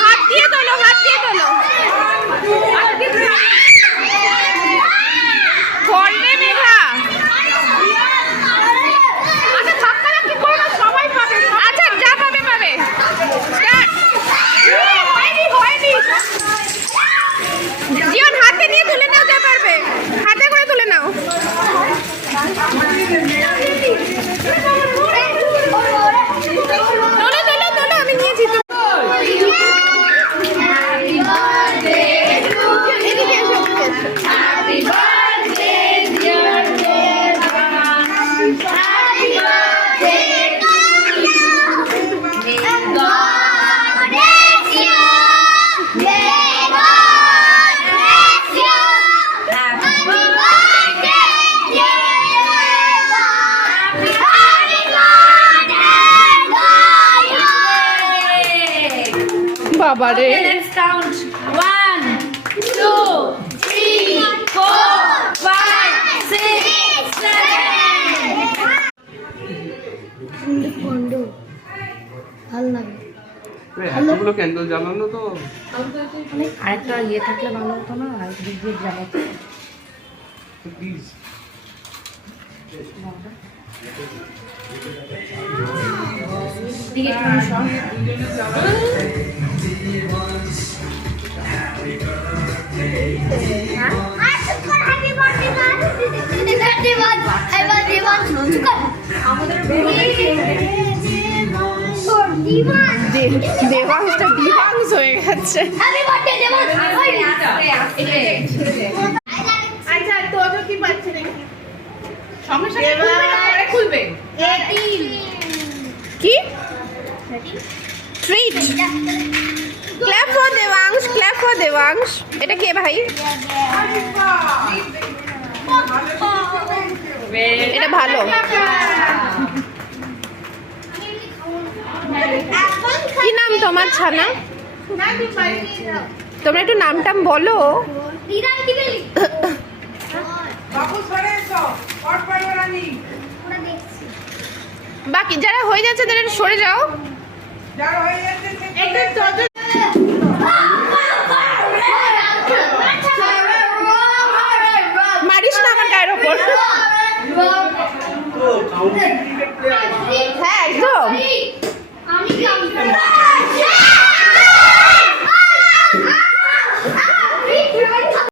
হাত দিয়ে তোলো, হাত দিয়ে তোলো। বলবে মেঘা। আচ্ছা ধাক্কাধাক্কি করো না, সবাই পাবে। আচ্ছা যা পাবে পাবে। জীবন হাতে নিয়ে তুলে নাও, যা পারবে হাতে করে তুলে নাও। তোলো তোলো তোলো, আমি নিয়েছি তো। বাবারে, let's count 1 2 3 4 5 6 7 বন্ধু ভালো লাগে। এতগুলো ক্যান্ডেল জ্বালানো তো। আরেকটা ইয়ে থাকলে ভালো হতো না, আর বিদ্যুৎ জ্বালাতে। প্লিজ দেবাংশটা বিহাংস হয়ে গেছে। আচ্ছা তোজো কি পাচ্ছে নাকি? সঙ্গে সঙ্গে খুলবে। কি treat? Clap for Debansh, clap for Debansh. এটা কে ভাই? এটা ভালো। কি নাম তোমার ছানা? তোমরা একটু নামটাম বলো। বাকি যারা হয়ে যাচ্ছে তারা একটু সরে যাও। মারিস না আমার গায়ের ওপর। হ্যাঁ একদম।